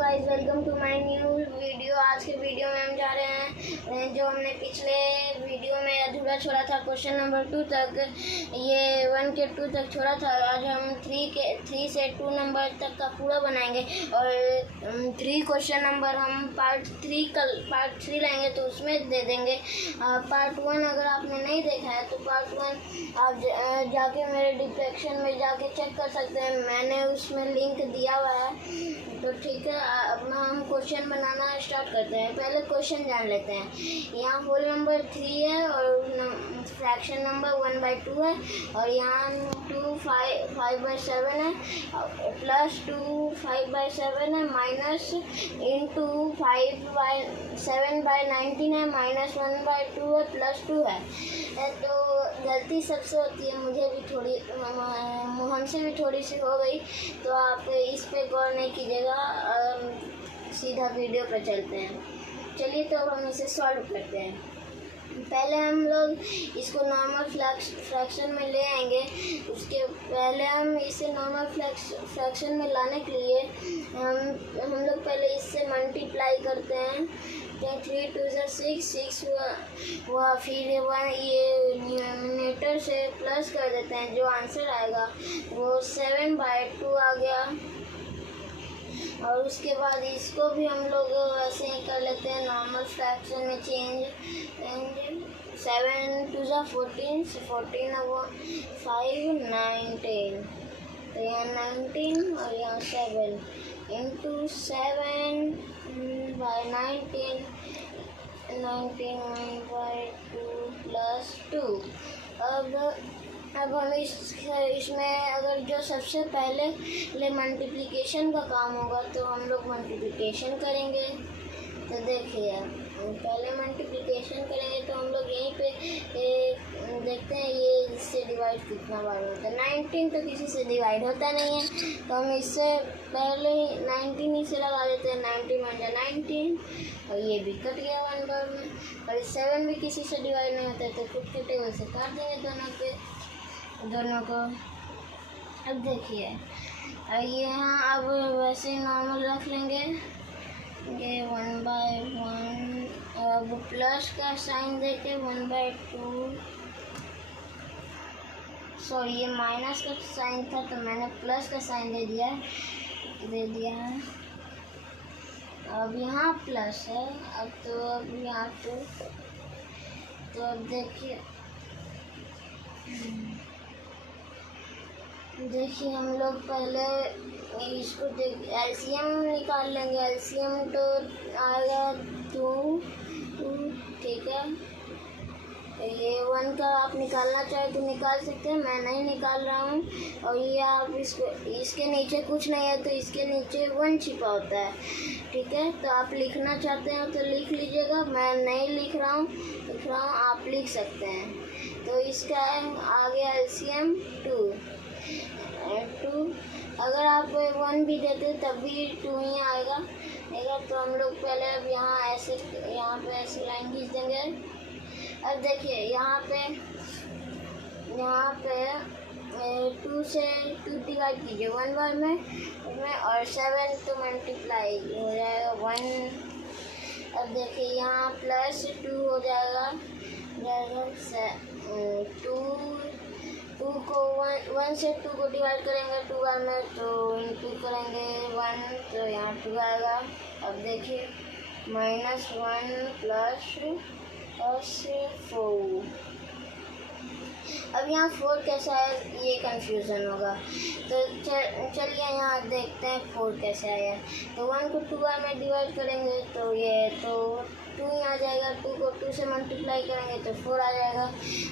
Guys, welcome to my new video. आज के video में हम जा रहे हैं जो हमने पिछले वीडियो में अधूरा छोड़ा था क्वेश्चन नंबर 2 तक, ये 1 के 2 तक छोड़ा था। आज हम 3 से 2 नंबर तक का पूरा बनाएंगे और 3 क्वेश्चन नंबर हम पार्ट 3 लाएंगे तो उसमें दे देंगे। पार्ट 1 अगर आपने नहीं देखा है तो पार्ट 1 आप जाके मेरे डिस्क्रिप्शन में जाके चेक कर सकते हैं, मैंने उसमें लिंक दिया हुआ है। तो ठीक है, अब हम क्वेश्चन बनाना स्टार्ट करते हैं। पहले क्वेश्चन जान लेते हैं। यहाँ होल नंबर 3 है और फ्रैक्शन नंबर 1/2 है और यहाँ 2 5/7 है, प्लस 2 5/7 है, माइनस इंटू 5/7/19 है, माइनस 1/2 है, प्लस 2 है। तो गलती सबसे होती है, मुझे भी थोड़ी, हमसे भी थोड़ी सी हो गई, तो आप इस पे गौर नहीं कीजिएगा, सीधा वीडियो पर चलते हैं। चलिए तो हम इसे सॉल्व करते हैं। पहले हम लोग इसको नॉर्मल फ्रैक्शन में ले आएंगे। उसके पहले हम इसे नॉर्मल फ्रैक्शन में लाने के लिए हम लोग पहले इससे मल्टीप्लाई करते हैं। 3 2 6 हुआ, फिर ये न्यूमरेटर से प्लस कर देते हैं, जो आंसर आएगा वो 7/2 आ गया। और उसके बाद इसको भी हम लोग वैसे ही कर लेते हैं, नॉर्मल फ्रैक्शन में चेंज। 7 2 14 14 हुआ, 5 19, तो यहाँ 19 और यहाँ 7 इंटू 7/19 19/2 प्लस 2। अब हम इसमें अगर जो सबसे पहले मल्टीप्लिकेशन का काम होगा तो हम लोग मल्टीप्लिकेशन करेंगे। तो देखिए, पहले मल्टीप्लिकेशन करेंगे तो हम लोग यहीं पे देखते हैं ये इससे डिवाइड कितना बार होता है। 19 तो किसी से डिवाइड होता नहीं है, तो हम इससे पहले 19 ही से लगा देते हैं। 90 - 19 और ये भी कट गया 1 बार में। और 7 भी किसी से डिवाइड नहीं होता है, तो खुद के टेबल से काट देंगे दोनों को। अब देखिए, ये यहाँ अब वैसे नॉर्मल रख लेंगे, ये 1/1। अब प्लस का साइन देके 1/2, सॉरी ये माइनस का साइन था तो मैंने प्लस का साइन दे दिया है। अब यहाँ प्लस है, अब यहाँ 2। तो अब देखिए हम लोग पहले इसको एलसीएम निकाल लेंगे। एलसीएम तो आएगा 2, ठीक है। ये 1 का आप निकालना चाहे तो निकाल सकते हैं, मैं नहीं निकाल रहा हूँ। और ये आप इसके नीचे कुछ नहीं है तो इसके नीचे 1 छिपा होता है, ठीक है। तो आप लिखना चाहते हैं तो लिख लीजिएगा, मैं नहीं लिख रहा हूँ, आप लिख सकते हैं। तो इसका आ गया एलसीएम 2। अगर आप 1 भी देते तब भी 2 ही आएगा। तो हम लोग पहले अब यहाँ पे ऐसे लाइन खींच देंगे। अब देखिए यहाँ पे 2 से 2 डिवाइड कीजिए 1 बार में और 7 तो मल्टीप्लाई हो जाएगा 1। अब देखिए यहाँ प्लस 2 हो जाएगा 2 को 1 से 2 को डिवाइड करेंगे 2 बार में, तो इंटू करेंगे 1, तो यहाँ 2 आएगा। अब देखिए -1 प्लस 4। अब यहाँ 4 कैसा है ये कंफ्यूजन होगा, तो चलिए यहाँ देखते हैं 4 कैसे आया। तो 1 को 2 बार में डिवाइड करेंगे तो ये 2 ही आ जाएगा। 2 को 2 से मल्टीप्लाई करेंगे तो 4 आ जाएगा।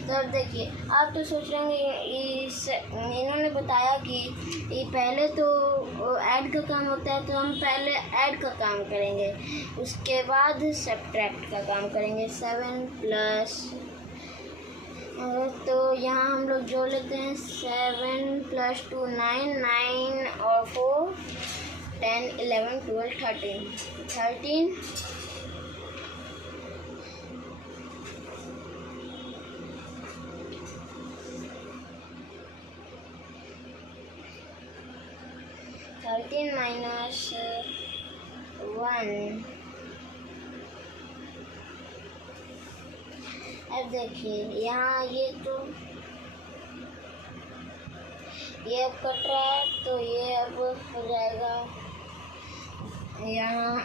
तो अब देखिए, आप तो सोच रहे होंगे इन्होंने बताया कि ये पहले तो ऐड का काम होता है, तो हम पहले ऐड का काम करेंगे, उसके बाद सब्ट्रैक्ट का काम करेंगे। 7 प्लस, तो यहाँ हम लोग जोड़ लेते हैं 7 + 2 9 9 और 4 10 11 12 13 13 13 - 1। अब देखिए यहाँ ये अब कट रहा है, तो ये अब हो जाएगा यहाँ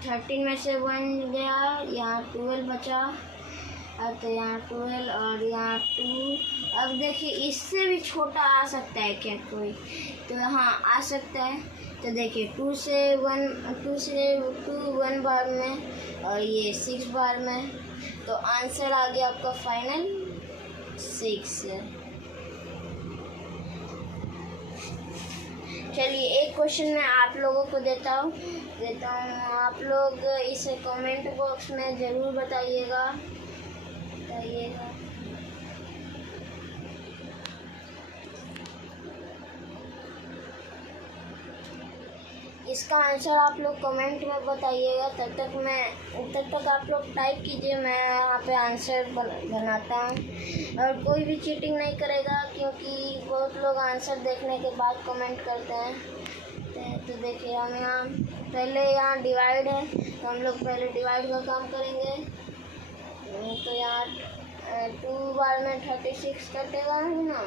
13 में से 1 गया, यहाँ 12 बचा। अब तो यहाँ 12 और यहाँ 2। अब देखिए इससे भी छोटा आ सकता है क्या कोई? तो हाँ आ सकता है। तो देखिए 2 से 2 1 बार में और ये 6 बार में, तो आंसर आ गया आपका फाइनल 6। चलिए एक क्वेश्चन मैं आप लोगों को देता हूँ। आप लोग इसे कमेंट बॉक्स में ज़रूर बताइएगा। इसका आंसर आप लोग कमेंट में बताइएगा। तब तक आप लोग टाइप कीजिए, मैं यहाँ पे आंसर बनाता हूँ। और कोई भी चीटिंग नहीं करेगा, क्योंकि बहुत लोग आंसर देखने के बाद कमेंट करते हैं। तो देखिए हम यहाँ पहले यहाँ डिवाइड है, तो हम लोग पहले डिवाइड का काम करेंगे। तो यहाँ 2 बार में 36 कटेगा है ना,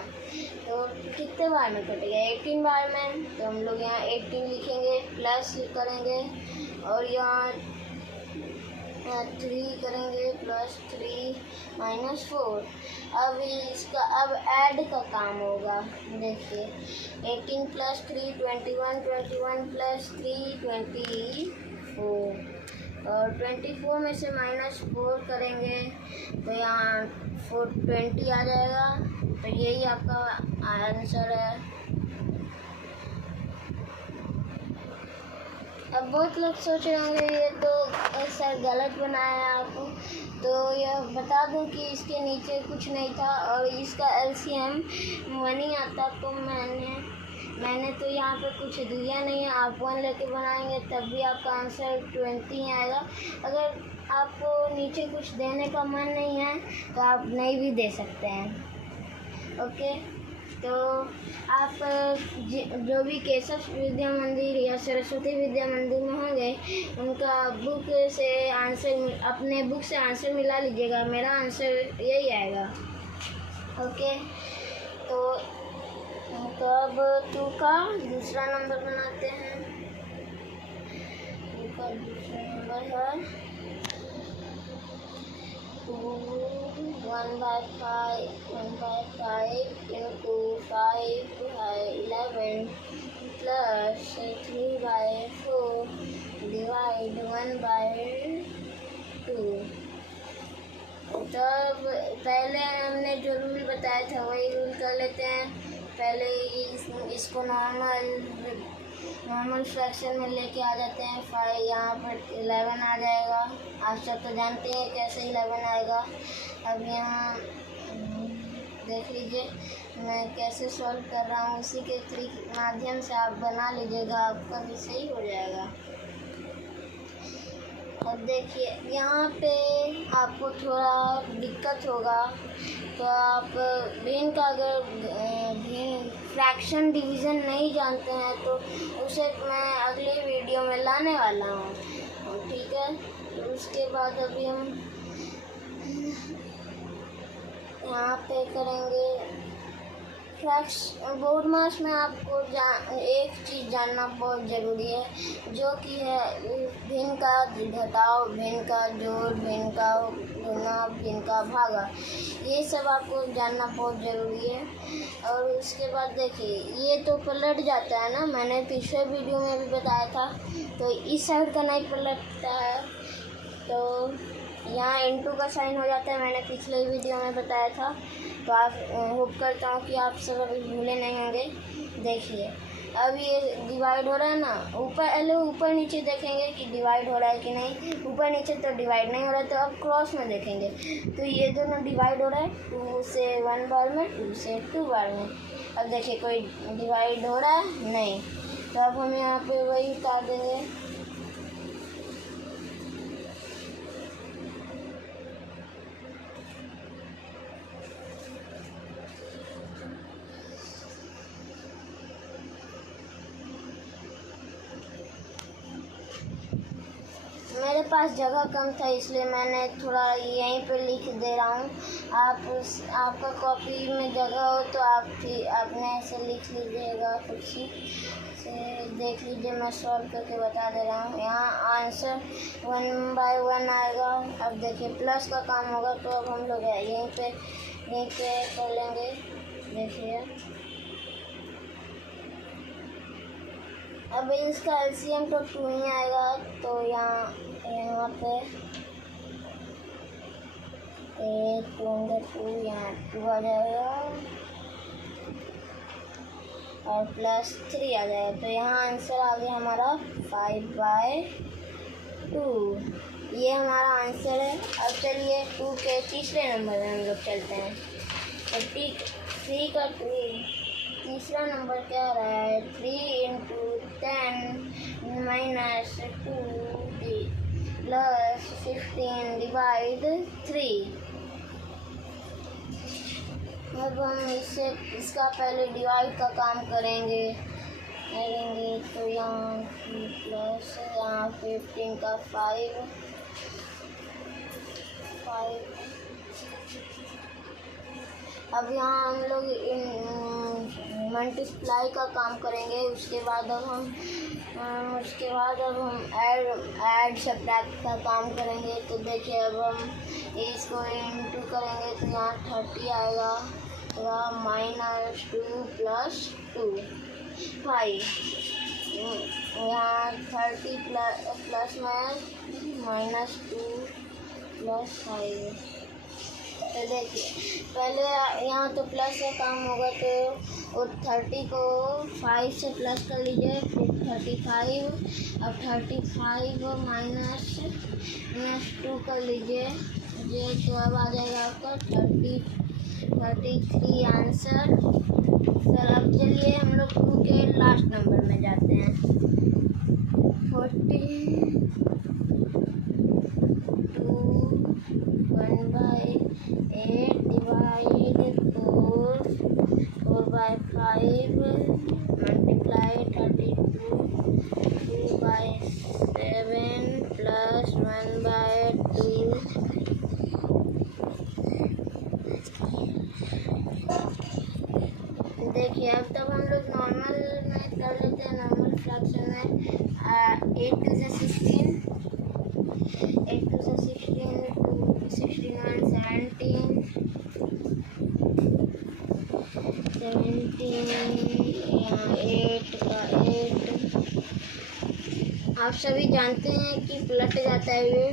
तो कितने बार में कटेगा? 18 बार में। तो हम लोग यहाँ 18 लिखेंगे, प्लस करेंगे और यहाँ 3 करेंगे, +3 -4। अब इसका अब ऐड का काम होगा। देखिए 18 + 3 21, 21 + 3 24, और 24 में से -4 करेंगे तो यहाँ 420 आ जाएगा। तो यही आपका आंसर है। अब बहुत लोग सोच रहे होंगे ये तो सर गलत बनाया है आपको, तो यह बता दूं कि इसके नीचे कुछ नहीं था और इसका LCM 1 ही आता। तो मैंने तो यहाँ पे कुछ दिया नहीं है। आप 1 लेके बनाएंगे तब भी आपका आंसर 20 ही आएगा। अगर आपको नीचे कुछ देने का मन नहीं है तो आप नहीं भी दे सकते हैं। ओके, तो आप जो भी केशव विद्या मंदिर या सरस्वती विद्या मंदिर में होंगे, उनका बुक से अपने बुक से आंसर मिला लीजिएगा। मेरा आंसर यही आएगा। ओके, तो अब 2 का दूसरा नंबर बनाते हैं। 2 का दूसरा नंबर है 1/5 into 5 by 11 plus 3/4 divide 1/2। तब पहले हमने जो रूल बताया था वही रूल कर लेते हैं। पहले इसको नॉर्मल फ्रैक्शन में लेके आ जाते हैं। 5 यहाँ पर 11 आ जाएगा। आप सब तो जानते हैं कैसे 11 आएगा। अब यहाँ देख लीजिए मैं कैसे सॉल्व कर रहा हूँ, उसी के ट्रिक माध्यम से आप बना लीजिएगा, आपका भी सही हो जाएगा। अब देखिए यहाँ पे आपको थोड़ा दिक्कत होगा, तो आप भिन्न का अगर फ्रैक्शन डिवीज़न नहीं जानते हैं तो उसे मैं अगले वीडियो में लाने वाला हूँ। ठीक है, तो उसके बाद अभी हम यहाँ पे करेंगे बोर्ड मास में। आपको एक चीज़ जानना बहुत ज़रूरी है, जो कि है भिन्न का घटाव, भिन्न का जोड़, भिन्न का गुना, भिन्न का भागा। ये सब आपको जानना बहुत ज़रूरी है। और उसके बाद देखिए ये तो पलट जाता है ना, मैंने पिछले वीडियो में भी बताया था। तो इस साइड का नहीं पलटता है, तो यहाँ इनटू का साइन हो जाता है, मैंने पिछले वीडियो में बताया था। तो आप होप करता हूँ कि आप सब अभी भूले नहीं होंगे। देखिए अब ये डिवाइड हो रहा है ना, ऊपर नीचे देखेंगे कि डिवाइड हो रहा है कि नहीं। ऊपर नीचे तो डिवाइड नहीं हो रहा है, तो अब क्रॉस में देखेंगे तो ये दोनों डिवाइड हो रहा है। 2 से 1 बार में, 2 से 2 बार में। अब देखिए कोई डिवाइड हो रहा है नहीं, तो अब हम यहाँ पे वही उतार देंगे। मेरे पास जगह कम था इसलिए मैंने थोड़ा यहीं पे लिख दे रहा हूँ। आपका कॉपी में जगह हो तो आपने ऐसे लिख लीजिएगा कुछ से देख लीजिए। मैं सॉल्व करके बता दे रहा हूँ। यहाँ आंसर 1 बाय 1 आएगा। अब देखिए प्लस का काम होगा तो अब हम लोग यहीं पे कर लेंगे। देखिए अब इसका एलसीएम तो 2 ही आएगा, तो यहाँ पे 2 यहाँ 2 आ जाएगा और प्लस 3 आ जाएगा। तो यहाँ आंसर आ गया हमारा 5 बाय 2। ये हमारा आंसर है। अब चलिए 2 के तीसरे नंबर में हम लोग चलते हैं। तो 3 का तीसरा नंबर क्या रहा है? 3 × 10 - 2 + 15 / 3। अब हम इसका पहले डिवाइड का काम करेंगे। तो यहाँ प्लस यहाँ 15 का 5 अब यहाँ हम लोग मल्टीप्लाई का काम करेंगे। उसके बाद अब हम ऐड सब्ट्रैक्ट का काम करेंगे। तो देखिए अब हम इसको इंटू करेंगे तो यहाँ 30 आएगा। तो -2 + 2 5। यहाँ 30 प्लस में -2 + 5। तो देखिए पहले यहाँ तो प्लस का काम होगा तो 30 को 5 से प्लस कर लीजिए, फिर 35। अब 35 -2 कर लीजिए तो अब आ जाएगा आपका 33 आंसर। सर अब चलिए हम लोग 2 के लास्ट नंबर में जाते हैं। 42 1/8 / 4 by 5 multiply 32 2/7 plus 1/2। देखिए अब तब हम लोग नॉर्मल में कर लेते हैं। नॉर्मल फ्रैक्शन में 8 × 16 8 × 16 16 1 17 यहाँ 8 का 8। आप सभी जानते हैं कि पलट जाता है ये,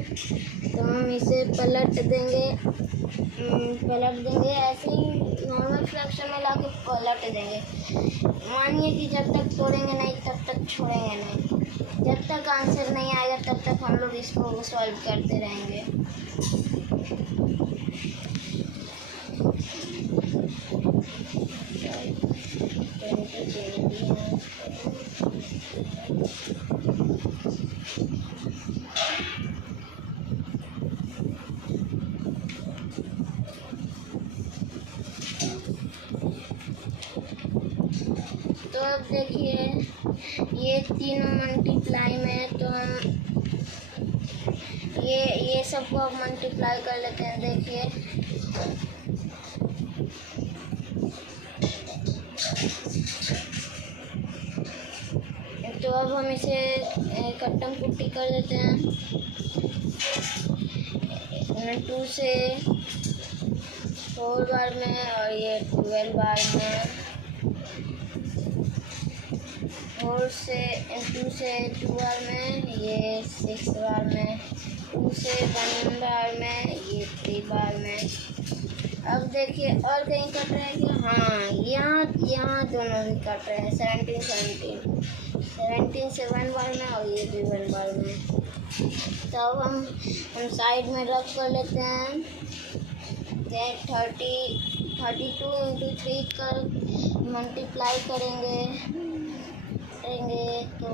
तो हम इसे पलट देंगे ऐसे ही नॉर्मल फ्रैक्शन में लाके पलट देंगे। मानिए कि जब तक तोड़ेंगे नहीं तब तक छोड़ेंगे नहीं। जब तक आंसर नहीं आएगा तब तक हम लोग इसको सॉल्व करते रहेंगे। तो अब देखिए ये तीनों मल्टीप्लाई में है, तो हम ये सबको अब मल्टीप्लाई कर लेते हैं। देखिए तो अब हम इसे कट्टम कुट्टी कर देते हैं। 2 से 4 बार में और ये 12 बार में, 2 से 2 बार में, ये 6 बार में, 2 से 1 बार में, ये 3 बार में। अब देखिए और कहीं कट रहा है कि हाँ यहाँ दोनों भी कट रहे हैं। 17 से 1 बार में और ये भी 1 बार में। तो अब हम साइड में रख कर लेते हैं। 32 × 3 कर मल्टीप्लाई करेंगे तो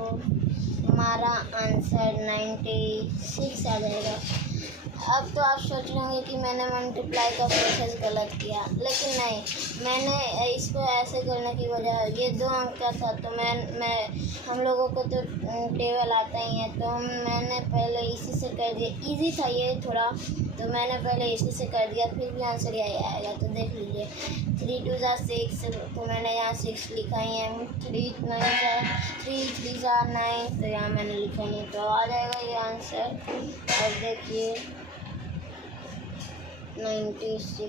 हमारा आंसर 96 आ जाएगा। अब तो आप सोच रहे होंगे कि मैंने मल्टीप्लाई का प्रोसेस गलत किया, लेकिन नहीं, मैंने इसको ऐसे करने की वजह, ये 2 अंक का था तो मैं हम लोगों को तो टेबल आता ही है, तो मैंने पहले इसी से कर दिया। इजी था ये थोड़ा, तो मैंने पहले इसी से कर दिया, फिर भी आंसर यही आएगा। तो देख लीजिए 3 2 = 6, तो मैंने यहाँ 6 लिखा ही है। 3 3 9, तो यहाँ मैंने लिखा ही है, तो आ जाएगा ये आंसर। और देखिए 96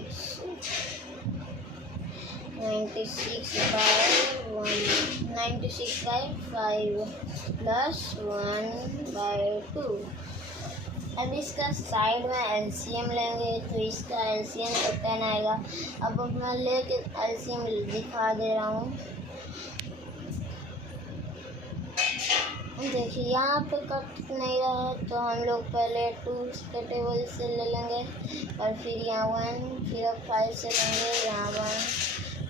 by 5 plus 1/2। अब इसका साइड में एलसीएम लेंगे, तो इसका एलसीएम तो 10 आएगा। अब मैं लेके एलसीएम दिखा दे रहा हूँ। देखिए यहाँ पे कट नहीं रहा है, तो हम लोग पहले 2 के टेबल से ले लेंगे, और फिर यहाँ 1, फिर अब 5 से लेंगे, यहाँ 1,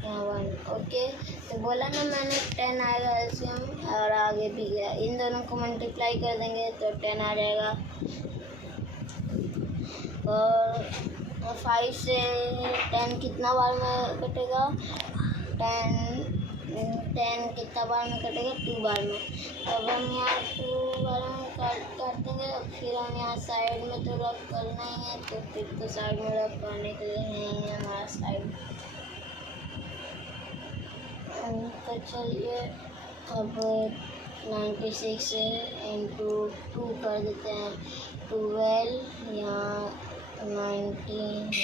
यहाँ 1। ओके, तो बोला ना मैंने 10 आएगा एलसीएम, और आगे भी गया। इन दोनों को मल्टीप्लाई कर देंगे तो 10 आ जाएगा। और 5 से 10 कितना बार में कटेगा? 10 कितना बार में कटेगा? 2 बार में। अब हम यहाँ 2 बार में काट देंगे, और फिर हम यहाँ साइड में तो रब करना ही है, तो फिर तो साइड में रब करने के लिए है ही हमारा साइड। तो चलिए अब 96 into 2 कर देते हैं, 12, यहाँ 19,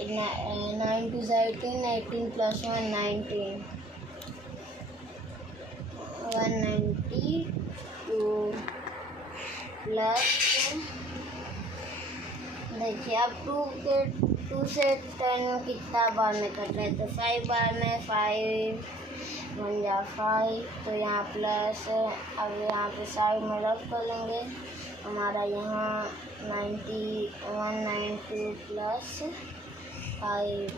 9 2 = 18, 18 plus 1 19, 192 प्लस, देखिए अब 2 से 10 कितना बार में कट रहे हैं? तो 5 बार में, 5 1 = 5, तो यहाँ प्लस। अब यहाँ पे साइड में रख कर लेंगे, हमारा यहाँ 192 प्लस 5,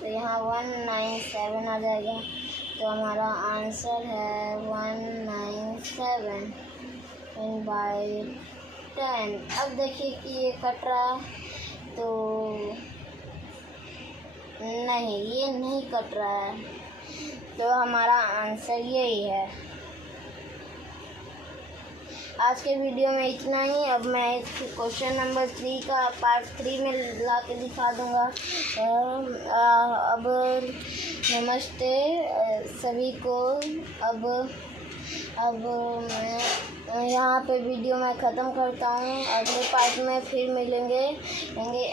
तो यहाँ 197 आ जाएगा। तो हमारा आंसर है 197 by 10। अब देखिए कि ये कट रहा, तो नहीं, ये नहीं कट रहा है, तो हमारा आंसर यही है। आज के वीडियो में इतना ही। अब मैं क्वेश्चन नंबर 3 का पार्ट 3 में ला के दिखा दूँगा। अब नमस्ते सभी को। अब मैं यहाँ पे वीडियो मैं ख़त्म करता हूँ। अगले पार्ट में फिर मिलेंगे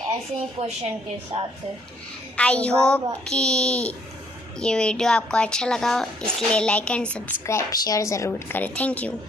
ऐसे ही क्वेश्चन के साथ। आई होप कि ये वीडियो आपको अच्छा लगा, इसलिए लाइक एंड सब्सक्राइब शेयर ज़रूर करें। Thank you.